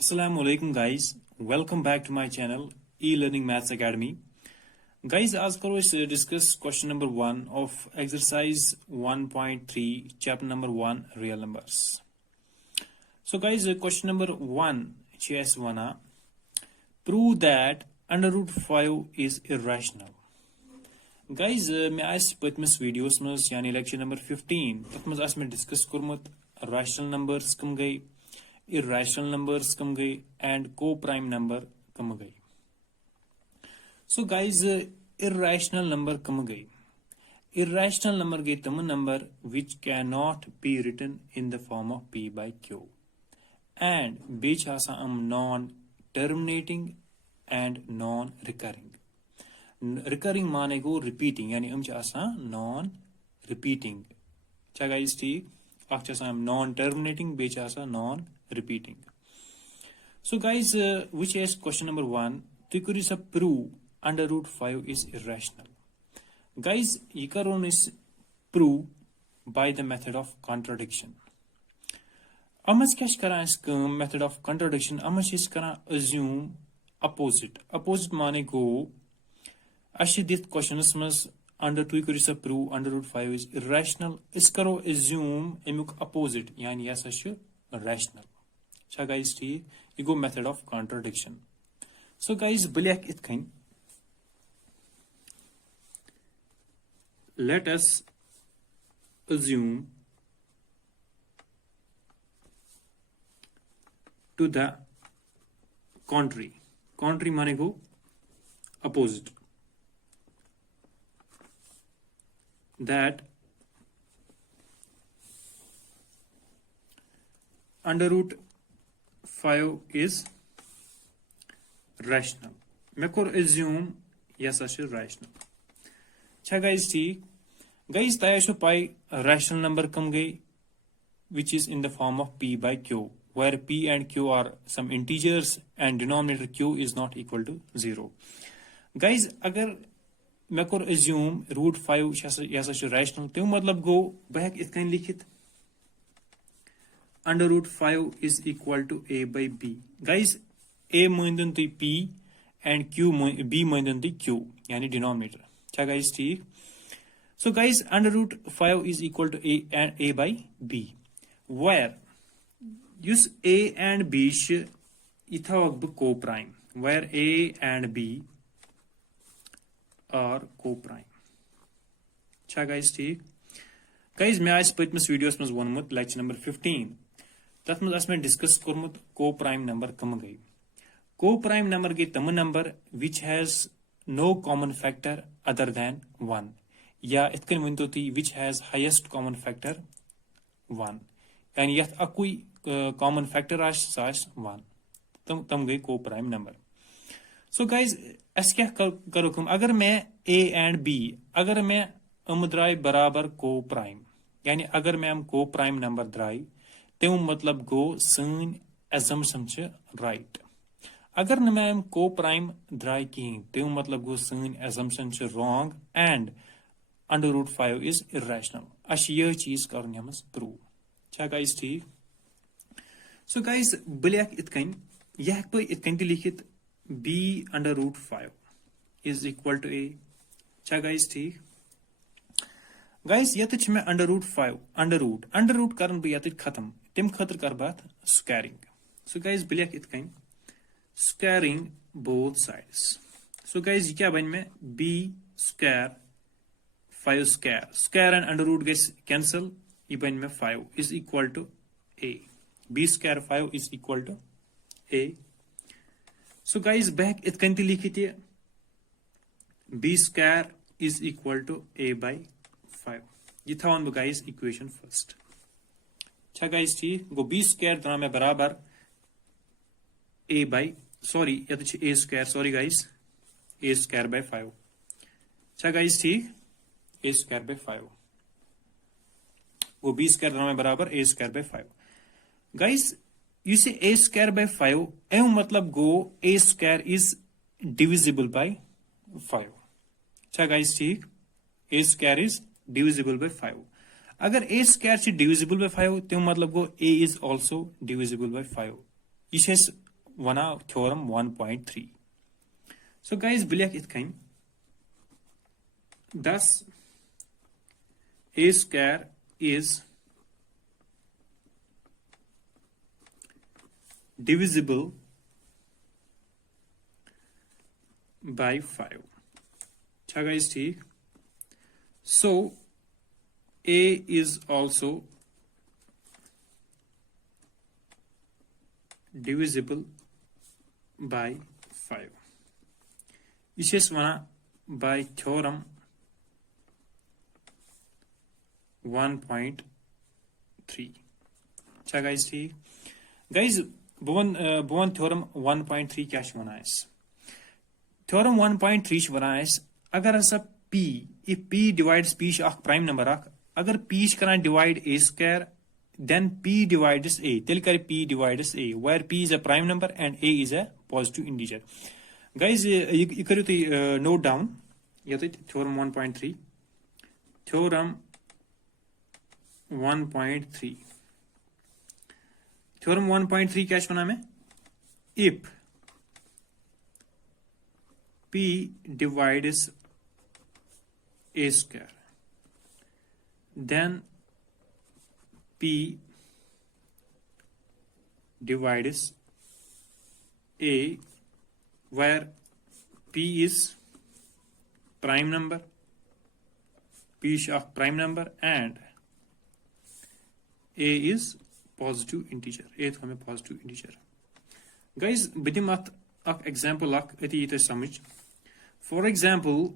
Assalamu alaikum guys. Welcome back to my channel E-Learning Maths Academy. Guys, आज करो इस discuss question number 1 of exercise 1.3 chapter number 1 real numbers. So guys, question number 1 छ अस वना prove that under root 5 is irrational. Guys, मैं आज पतमस videos मस यानी lecture number 15 तथ मस आस में डिस्कस करमत rational numbers कम गई irrational numbers कम गई and co-prime number कम गई. So guys, irrational number कम गई. Irrational number गई तम number which cannot be written in the form of p by q and बीच आसा non-terminating and non-recurring. Recurring माने गो repeating यानी आसा non-repeating. क्या guys ठीक? अख non-terminating बीच आसा non-repeating. So guys, which is question number 1. तो करो सा prove under root 5 is irrational. Guys, ये करो इस prove by the method of contradiction. अमस क्या करा इस method of contradiction अमस इस करा assume opposite. Opposite माने गो अशिदित questions मस under 2 करो सा prove under root 5 is irrational. इस करो assume एमुक opposite यानी यह सच rational. अच्छा guys ठीक ये गो method of contradiction. So guys बलियाक इतकन let us assume to the contrary माने गो opposite that under root 5 is rational. मैं कर assume yes is rational. अच्छा guys ठीक guys ताया शो पाई rational number कम गई which is in the form of p by q where p and q are some integers and denominator q is not equal to 0. Guys अगर मैं कर assume root 5 यह rational तो मतलब गो बहक इतकन लिखित under root 5 is equal to a by b. Guys a मानदन तो p and q b मानदन तो q यानी denominator. क्या guys ठीक? So guys under root 5 is equal to a and a by b where use a and b sh itha waqb co-prime where a and b are co-prime. अच्छा guys ठीक? Guys मैं आज पतमस videos में वोनमुत lecture number 15 तथ मज अस में discuss करमुत co-prime number कम गई. Co-prime number गई तम number which has no common factor other than 1 या इतकन वनतो ती which has highest common factor 1 यानी यथ अकुई common factor आश साश 1 तम गई co-prime number. So guys अस क्या करो कम अगर मैं a and b अगर मैं द्राय बराबर co-prime यानी अगर मैं co-prime number द्राय तो मतलब गो सन assumption छ right. अगर न मैं co-prime द्राय कहीं तो मतलब गो सन assumption छ wrong and under root 5 is irrational. अश यह चीज करने हम prove. क्या guys ठीक? So guys बलियाक इतकन यह पे इतकन ती लिखित b under root 5 is equal to a. क्या guys ठीक? Guys यत छ मैं under root 5 under root करन ब यत खत्म तम खतर कर बात squaring. So guys बलियाक इतकन squaring both sides. So guys क्या बन में b square 5 square and under root gets cancel ये बन में 5 is equal to a. b square 5 is equal to a. So guys back इतकन ती लिखित b square is equal to a by 5. ये था वन guys equation first. अच्छा guys ठीक गो b square तना में बराबर a by sorry या तो a square sorry guys a square by 5. अच्छा guys ठीक a square by 5 वो b square तना में बराबर a square by 5. Guys you say a square by 5 एवं मतलब गो a square is divisible by 5. अच्छा guys ठीक a square is divisible by 5. अगर a square is divisible by 5 तो मतलब गो a is also divisible by 5. यह छे वना theorem 1.3. So guys, beliek ith kain. Thus, a square is divisible by 5. अच्छा guys, ठीक. So a is also divisible by 5. This is one by theorem 1.3. अच्छा guys, ठीक. Guys, बवन theorem 1.3 क्या छ वनान अस? Theorem 1.3 छ वनान अस अगर हसा p, if p divides p छ अख prime number अख, अगर p छ करन divide a square, then p divides a. Tel कर p divides a, where p is a prime number and a is a positive integer. Guys, you करियो तुम note down. ये तो theorem 1.3. Theorem 1.3. Theorem 1.3 क्या छ वनान में? If p divides a square, then p divides a, where p is prime number, p is a prime number and a is positive integer. A तो हमें positive integer. Guys, बिदिम अत अक example अक अति इते समझ. For example,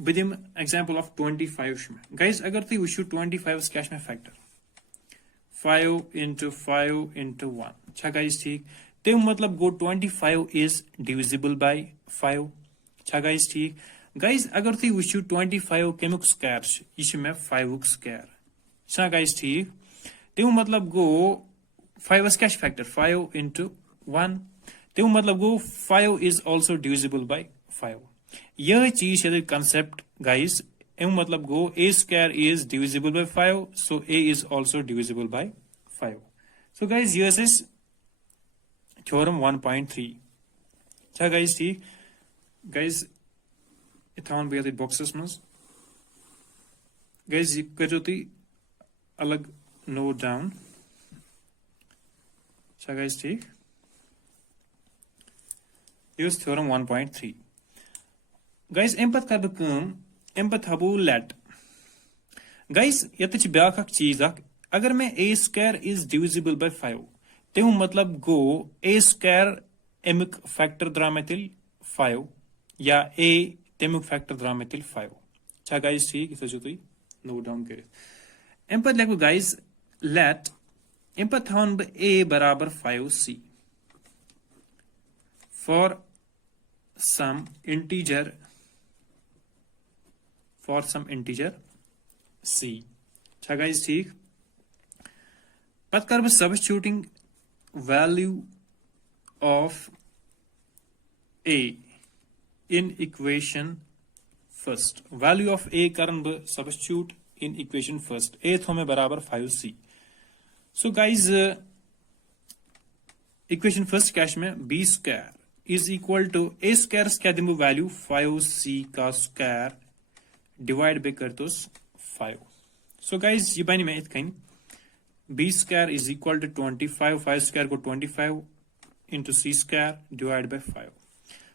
बिदिम example of 25 शमे. Guys, अगर ती वुशु 25 क्या शमे factor? 5 into 5 into 1. अच्छा guys, ठीक. ते मतलब गो 25 is divisible by 5. अच्छा guys, ठीक. Guys, अगर ती वुशु 25 केमुक square छ, ये छ में 5 square. अच्छा guys, ठीक. ते मतलब गो 5 क्या factor? 5 into 1. ते मतलब गो 5 is also divisible by 5. यह चीज है concept guys. एम मतलब गो a square is divisible by 5, so a is also divisible by 5. So guys, this is theorem 1.3. अच्छा guys, ठीक. Guys, इथावन बे boxes में. Guys, ये करो ती अलग note down. अच्छा guys, ठीक. Use theorem 1.3. Guys, एम्पथ कर बकम, एम्पथ हबू let. Guys, यत च ब्याक अक चीज अक, अगर मैं a square is divisible by 5, ते मतलब गो a square एमिक factor द्रामेतिल 5, या a तेमिक factor द्रामेतिल 5. अच्छा guys, ठीक, इसे जो तुई note down करे. एम्पथ लेको guys, let, एम्पथ हवन a बराबर 5c. For some integer c. अच्छा guys, ठीक. पत कर substituting value of a in equation first. Value of a Karan substitute in equation first. a तो हमें बराबर 5c. So guys, equation first cash में b square is equal to a square क्या दिमु value 5c का square divide by करतोस 5. So guys, ये बानी में इतकैन b square is equal to 25. 5 square को 25 into c square divided by 5.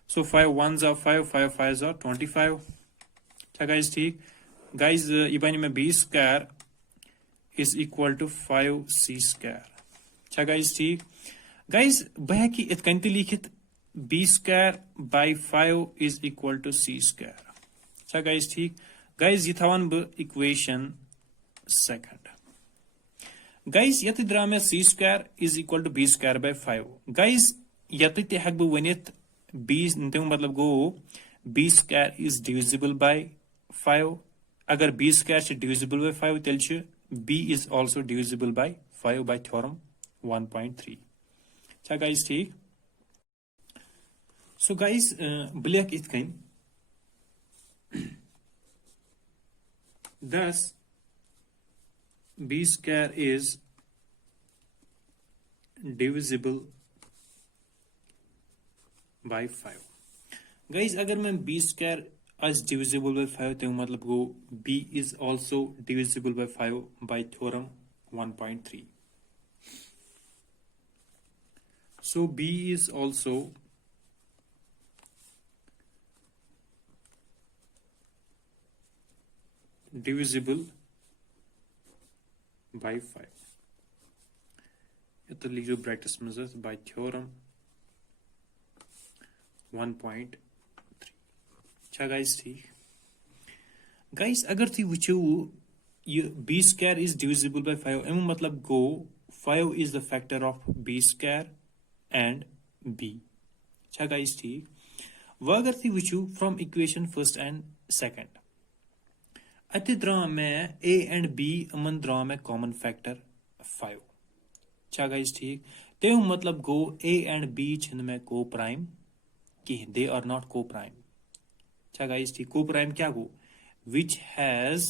So 5 1s are 5, 5 5s are 25. अच्छा guys, ठीक. Guys, ये बानी में b square is equal to 5c square. अच्छा guys, ठीक. Guys, बह की इतकैन ते लिखित b square by 5 is equal to c square. अच्छा guys, ठीक. Guys, ये थावन ब equation second. Guys, यत द्रामे c square is equal to b square by 5. Guys, यत ते हक ब वनित b ते मतलब गो b square is divisible by 5. अगर b square is divisible by 5, तेल छ b is also divisible by 5 by theorem 1.3. अच्छा guys, ठीक. So guys, ब्लैक इतकैन. Thus, b square is divisible by 5. Guys, अगर मैं b square as divisible by 5 तो मतलब गो b is also divisible by 5 by theorem 1.3. So b is also divisible by 5. इतना लिखो brackets में by theorem 1.3. अच्छा guys ठीक. गाइस अगर थी वुचो ये b square is divisible by 5 M मतलब गो 5 is the factor of b square and b. अच्छा गाइस ठीक. वह अगर थी वुचो from equation first and second अति द्रा में a and b अमन द्रा में common factor 5. अच्छा गाइस ठीक. ते मतलब गो a and b छिन में को प्राइम की they are not co prime. अच्छा गाइस ठीक. को प्राइम क्या गो which has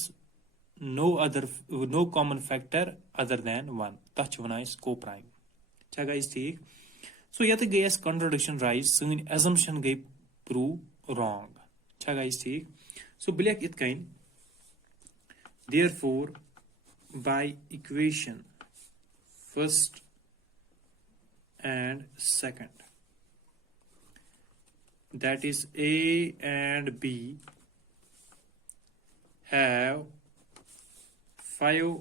no common factor other than 1 तच वना इस को प्राइम. अच्छा गाइस ठीक. सो यत गई एस कॉन्ट्रडिक्शन राइज सन assumption गई प्रूव रॉन्ग. अच्छा गाइस ठीक. सो ब्लैक इत कइन therefore by equation first and second that is a and b have 5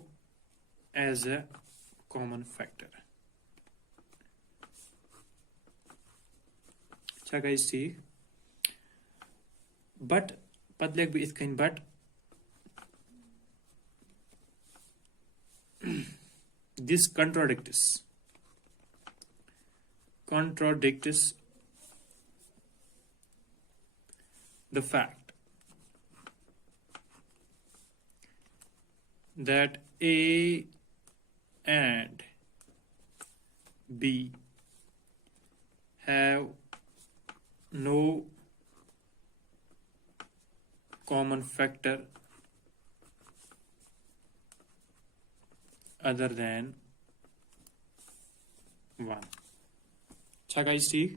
as a common factor. अच्छा गाइस ठीक. but पद लेख भी इतकन but this contradicts the fact that a and b have no common factor other than 1. अच्छा guys ठीक.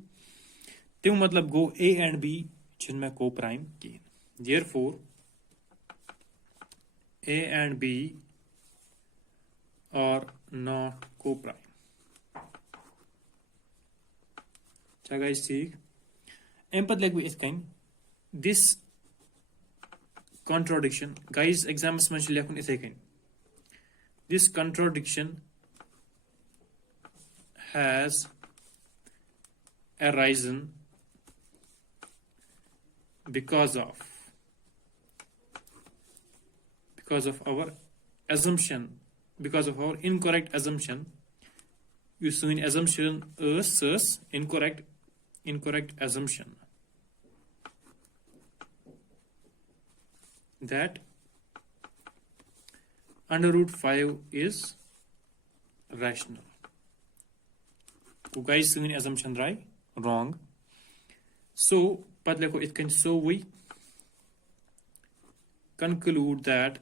तो मतलब गो a and b जिनमें को प्राइम की. therefore a and b are not co prime. अच्छा गाइस ठीक. एम पद लेग भी इतकन this contradiction guys exams में लेखुन इतकन this contradiction has arisen because of our assumption, because of our incorrect assumption. You see assumption is incorrect assumption that under root 5 is rational. So guys see assumption right wrong. So pad lekho it can so we conclude that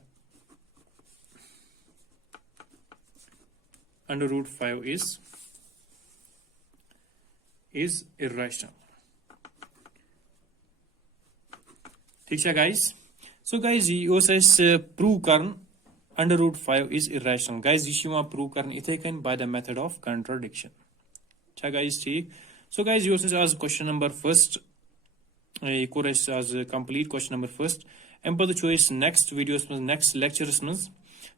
under root 5 is irrational. ठीक है guys. So guys ये says prove Karan under root 5 is irrational. Guys ये Shiva prove करन इथे कन by the method of contradiction. अच्छा guys ठीक. So guys ये says as question number first ये कोरेस as complete question number first. एम पद छो इस next videos में next lectures में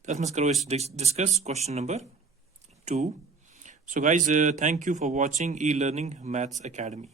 तथ में करो इस discuss question number 2. So guys thank you for watching e-learning maths academy.